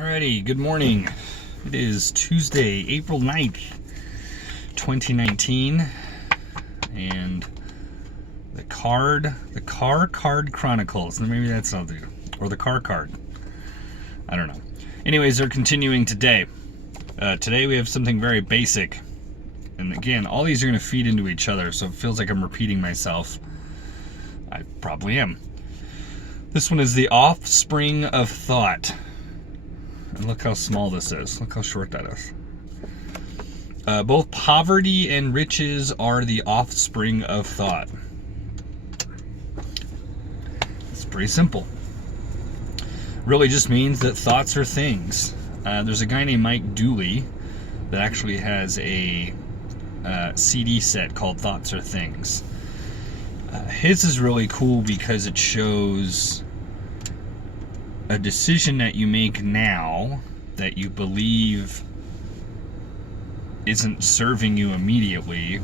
Alrighty, good morning. It is Tuesday, April 9th, 2019, and the Car Card Chronicles. Maybe that's something. Or the Car Card. I don't know. Anyways, they're continuing today. Today we have something very basic. And again, all these are going to feed into each other, so it feels like I'm repeating myself. I probably am. This one is the Offspring of Thought. And look how small this is. Look how short that is. Both poverty and riches are the offspring of thought. It's pretty simple. Really just means that thoughts are things. There's a guy named Mike Dooley that actually has a CD set called Thoughts Are Things. His is really cool because it shows a decision that you make now that you believe isn't serving you immediately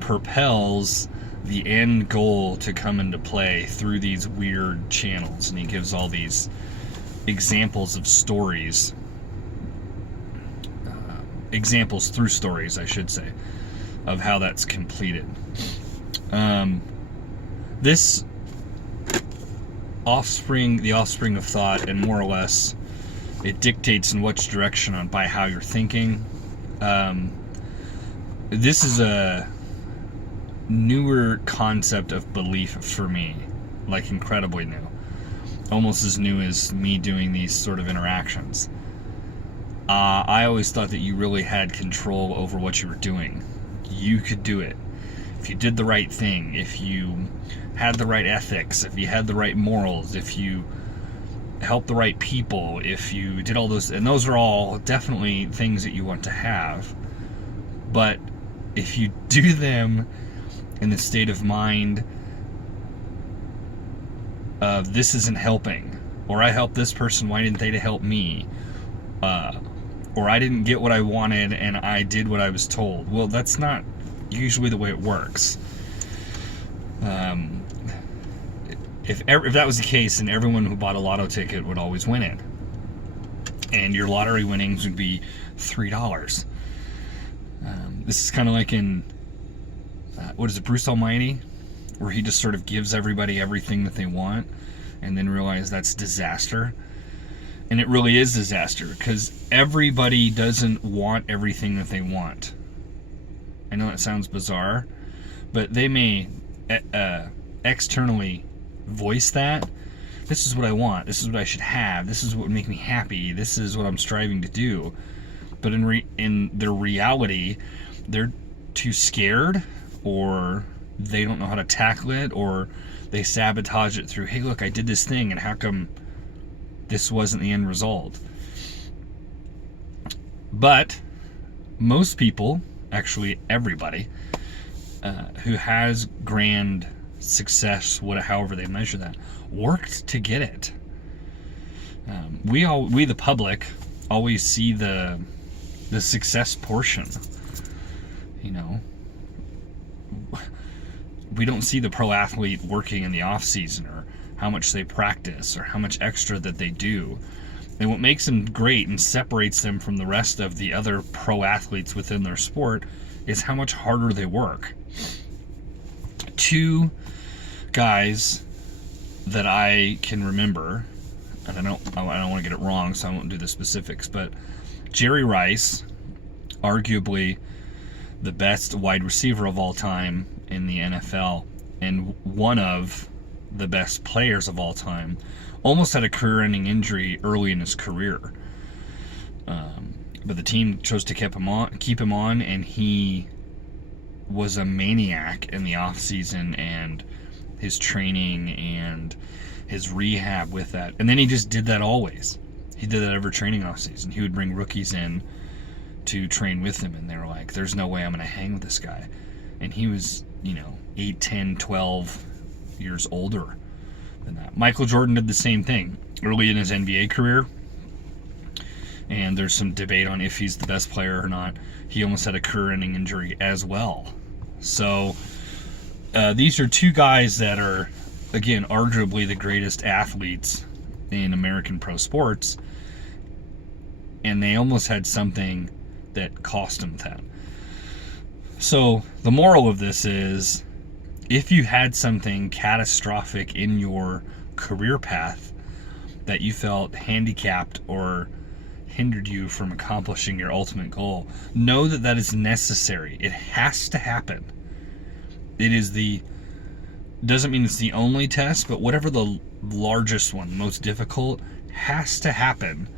propels the end goal to come into play through these weird channels. And he gives all these examples of stories, examples through stories, I should say, of how that's completed. This the offspring of thought, and more or less it dictates in which direction by how you're thinking. This is a newer concept of belief for me, like incredibly new, almost as new as me doing these sort of interactions. I always thought that you really had control over what you were doing. You could do it if you did the right thing, if you had the right ethics, if you had the right morals, if you helped the right people, if you did all those, and those are all definitely things that you want to have. But if you do them in the state of mind of this isn't helping, or I helped this person, why didn't they help me? Or I didn't get what I wanted and I did what I was told. Well, that's not usually the way it works. If that was the case, then everyone who bought a lotto ticket would always win it. And your lottery winnings would be $3. This is kind of like in, what is it, Bruce Almighty? Where he just sort of gives everybody everything that they want and then realize that's disaster. And it really is disaster because everybody doesn't want everything that they want. I know that sounds bizarre, but they may externally voice that. This is what I want. This is what I should have. This is what would make me happy. This is what I'm striving to do. But in their reality, they're too scared, or they don't know how to tackle it, or they sabotage it through, hey, look, I did this thing, and how come this wasn't the end result? But most people, actually everybody, who has grand success, however they measure that, worked to get it. We the public always see the success portion. You know, we don't see the pro athlete working in the off season, or how much they practice, or how much extra that they do. And what makes them great and separates them from the rest of the other pro athletes within their sport is how much harder they work. Two guys that I can remember, and I don't want to get it wrong, so I won't do the specifics, but Jerry Rice, arguably the best wide receiver of all time in the NFL, and one of the best players of all time, almost had a career-ending injury early in his career. But the team chose to keep him on, and he was a maniac in the off-season and his training and his rehab with that. And then he just did that always. He did that every training off-season. He would bring rookies in to train with him, and they were like, there's no way I'm going to hang with this guy. And he was, 8, 10, 12 years older than that. Michael Jordan did the same thing early in his NBA career, and there's some debate on if he's the best player or not. He almost had a career-ending injury as well. So these are two guys that are, again, arguably the greatest athletes in American pro sports, and they almost had something that cost them that. So the moral of this is, if you had something catastrophic in your career path that you felt handicapped or hindered you from accomplishing your ultimate goal, know that that is necessary. It has to happen. Doesn't mean it's the only test, but whatever the largest one, most difficult, has to happen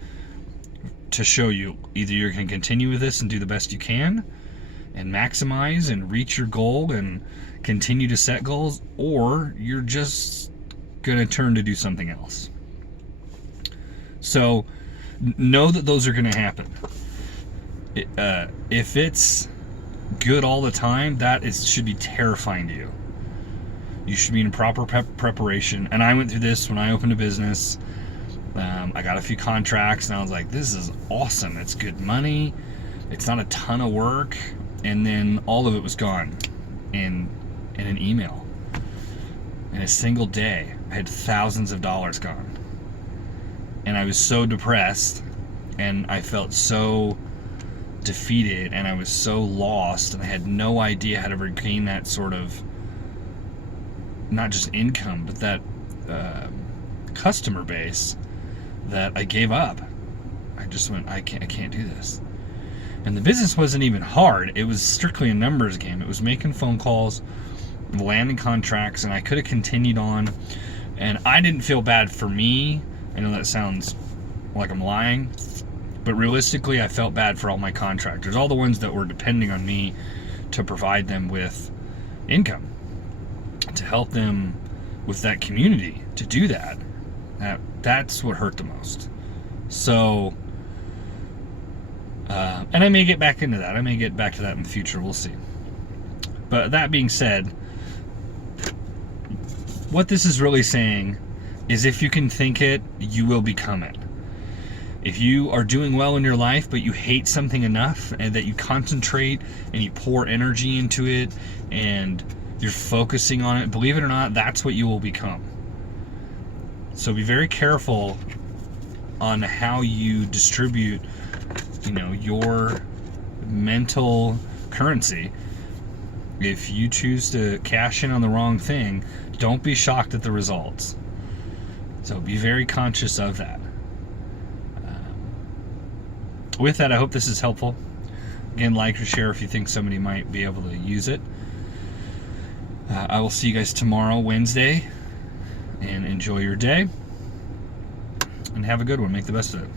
to show you either you're going to continue with this and do the best you can and maximize and reach your goal and continue to set goals, or you're just going to turn to do something else. So know that those are going to happen. If it's good all the time, should be terrifying to you. You should be in proper preparation. And I went through this when I opened a business. I got a few contracts, and I was like, this is awesome. It's good money. It's not a ton of work. And then all of it was gone in an email. In a single day, I had thousands of dollars gone. And I was so depressed, and I felt so defeated, and I was so lost, and I had no idea how to regain that sort of, not just income, but that customer base, that I gave up. I just went, I can't do this. And the business wasn't even hard. It was strictly a numbers game. It was making phone calls, landing contracts, and I could have continued on. And I didn't feel bad for me. I know that sounds like I'm lying, but realistically, I felt bad for all my contractors, all the ones that were depending on me to provide them with income, to help them with that community, to do that. That's what hurt the most. So, and I may get back into that. I may get back to that in the future. We'll see. But that being said, what this is really saying is, if you can think it, you will become it. If you are doing well in your life, but you hate something enough and that you concentrate and you pour energy into it and you're focusing on it, believe it or not, that's what you will become. So be very careful on how you distribute, your mental currency. If you choose to cash in on the wrong thing, don't be shocked at the results. So be very conscious of that. With that, I hope this is helpful. Again, like or share if you think somebody might be able to use it. I will see you guys tomorrow, Wednesday, and enjoy your day. And have a good one. Make the best of it.